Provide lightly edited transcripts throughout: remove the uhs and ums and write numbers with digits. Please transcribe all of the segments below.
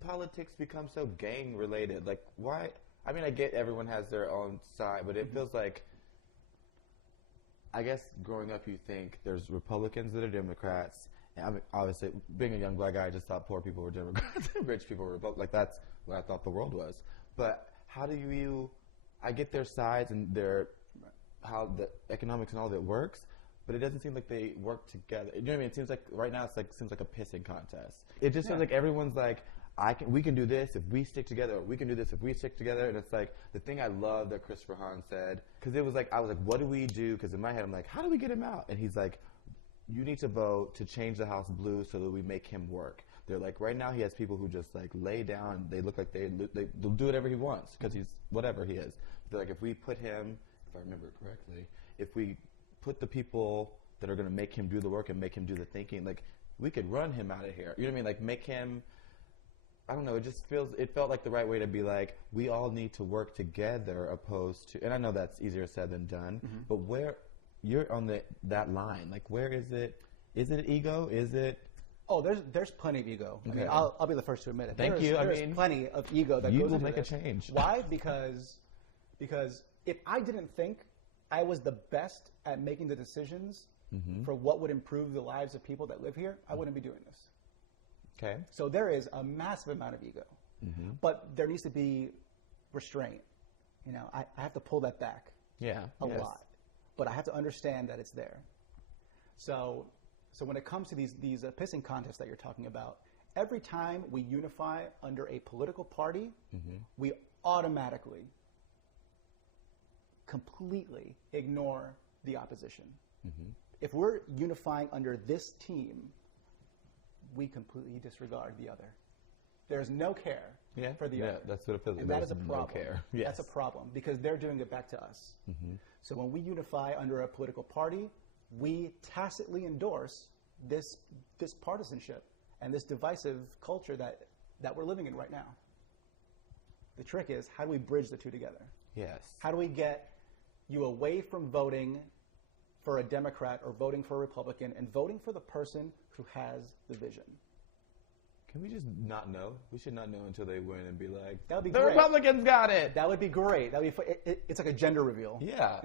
politics become so gang related? Like, why? I mean, I get everyone has their own side, but it feels like, I guess growing up, you think there's Republicans that are Democrats. And I mean, obviously, being a young black guy, I just thought poor people were Democrats and rich people were Republicans. Like, that's what I thought the world was. But how do you? I get their sides and how the economics and all of it works, but it doesn't seem like they work together. You know what I mean? It seems like right now seems like a pissing contest. It just feels like everyone's like, we can do this if we stick together, or we can do this if we stick together. And it's like the thing I love that Christopher Hahn said, because it was like, I was like, what do we do? Because in my head, I'm like, how do we get him out? And he's like, you need to vote to change the House blue so that we make him work. They're like, right now he has people who just like lay down. They look like they'll do whatever he wants because he's whatever he is. They're like, if we put him, if I remember correctly, if we put the people that are going to make him do the work and make him do the thinking, like, we could run him out of here. You know what I mean? Like, make him, I don't know, it felt like the right way to be like, we all need to work together opposed to, and I know that's easier said than done, but where, you're on that line, like, where is it? Is it ego? Is it? Oh, there's plenty of ego. Okay. I mean, I'll be the first to admit it. Thank you. There's plenty of ego that goes into this. You will make a change. Why? Because if I didn't think I was the best at making the decisions for what would improve the lives of people that live here, I wouldn't be doing this. Okay. So there is a massive amount of ego, but there needs to be restraint. You know, I have to pull that back. A lot, but I have to understand that it's there. So when it comes to these pissing contests that you're talking about, every time we unify under a political party, we automatically, completely ignore the opposition. If we're unifying under this team, we completely disregard the other. There's no care for the other. That's what it feels like. And that is a problem. No care. That's a problem because they're doing it back to us. So when we unify under a political party, we tacitly endorse this partisanship and this divisive culture that we're living in right now. The trick is, how do we bridge the two together? Yes. How do we get you away from voting for a Democrat or voting for a Republican and voting for the person who has the vision? Can we just not know? We should not know until they win and be like, that would be the great. Republicans got it. That would be great. That would be it's like a gender reveal. Yeah.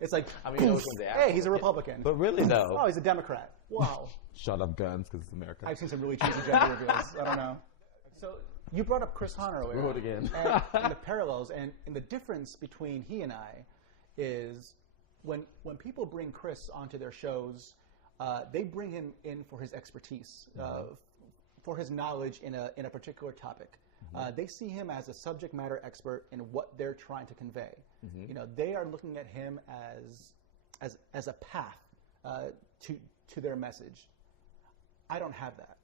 It's like, I mean, which one's the hey, he's a Republican. But really, though. Oh, he's a Democrat. Wow. Shut up, guns, because it's America. I've seen some really cheesy gender reveals. I don't know. So you brought up Chris Hahn earlier. Vote again. And the parallels and the difference between he and I is when people bring Chris onto their shows, they bring him in for his expertise, for his knowledge in a particular topic. They see him as a subject matter expert in what they're trying to convey. You know, they are looking at him as a path to their message. I don't have that.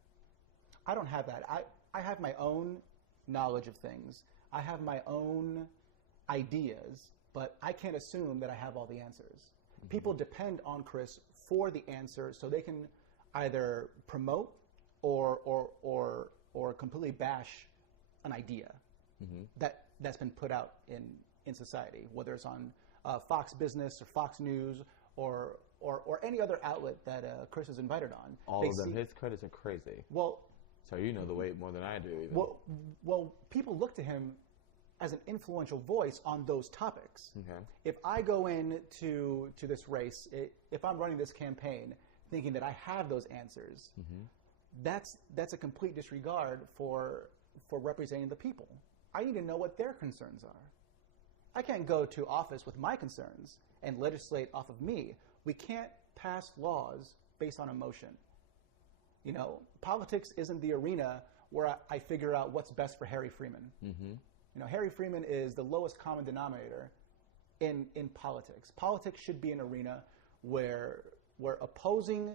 I have my own knowledge of things. I have my own ideas, but I can't assume that I have all the answers. People depend on Chris for the answer so they can either promote or completely bash an idea that's been put out in society, whether it's on Fox Business or Fox News or any other outlet that Chris is invited on. All of them. His credits are crazy. Well, so you know the weight more than I do. Even. Well, people look to him as an influential voice on those topics. If I go into this race, if I'm running this campaign thinking that I have those answers, that's a complete disregard for representing the people. I need to know what their concerns are. I can't go to office with my concerns and legislate off of me. We can't pass laws based on emotion. You know, politics isn't the arena where I figure out what's best for Harry Freeman. You know, Harry Freeman is the lowest common denominator in politics. Politics should be an arena where opposing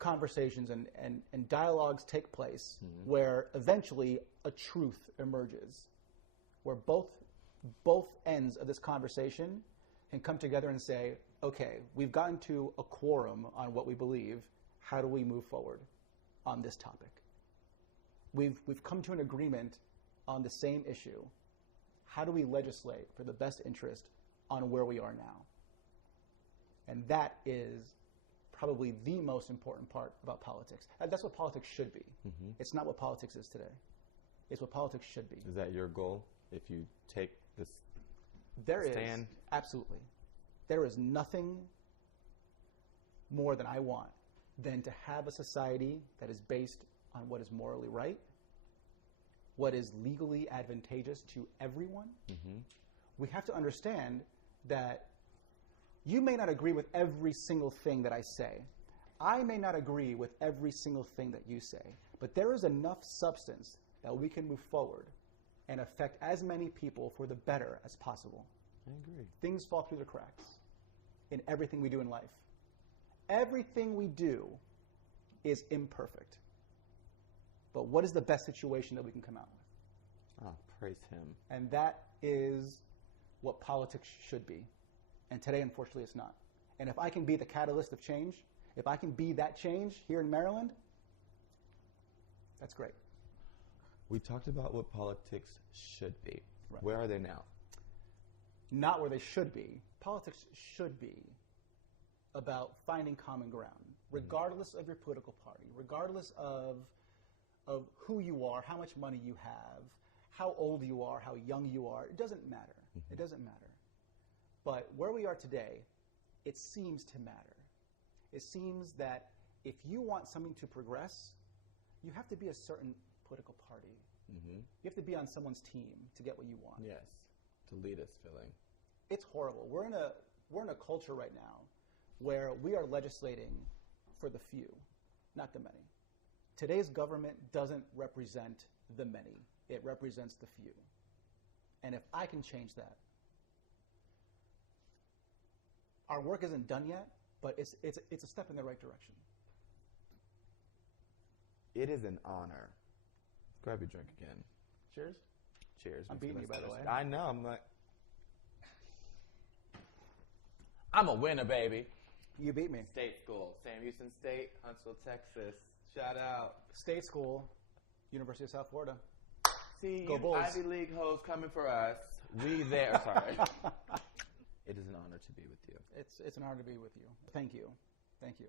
conversations and dialogues take place, where eventually a truth emerges, where both ends of this conversation can come together and say, okay, we've gotten to a quorum on what we believe. How do we move forward on this topic? We've come to an agreement on the same issue. How do we legislate for the best interest on where we are now? And that is probably the most important part about politics. That's what politics should be. It's not what politics is today. is what politics should be. Is that your goal if you take this stand? Absolutely. There is nothing more than I want than to have a society that is based on what is morally right, what is legally advantageous to everyone. Mm-hmm. We have to understand that you may not agree with every single thing that I say. I may not agree with every single thing that you say, but there is enough substance that we can move forward and affect as many people for the better as possible. I agree. Things fall through the cracks in everything we do in life. Everything we do is imperfect. But what is the best situation that we can come out with? Oh, praise him. And that is what politics should be. And today, unfortunately, it's not. And if I can be the catalyst of change, if I can be that change here in Maryland, that's great. We talked about what politics should be. Right. Where are they now? Not where they should be. Politics should be about finding common ground, regardless of your political party, regardless of who you are, how much money you have, how old you are, how young you are. It doesn't matter. It doesn't matter. But where we are today, it seems to matter. It seems that if you want something to progress, you have to be a certain political party. Mm-hmm. You have to be on someone's team to get what you want. Yes, to lead us, feeling. It's horrible. We're in a culture right now where we are legislating for the few, not the many. Today's government doesn't represent the many. It represents the few. And if I can change that, our work isn't done yet, but it's a step in the right direction. It is an honor. Grab your drink again. Cheers. Cheers. I'm beating you, by the way. I know. I'm like, I'm a winner, baby. You beat me. State school, Sam Houston State, Huntsville, Texas. Shout out. State school, University of South Florida. See, Go you Bulls. Ivy League hoes coming for us. We there. Sorry. It is an honor to be with you. It's an honor to be with you. Thank you. Thank you.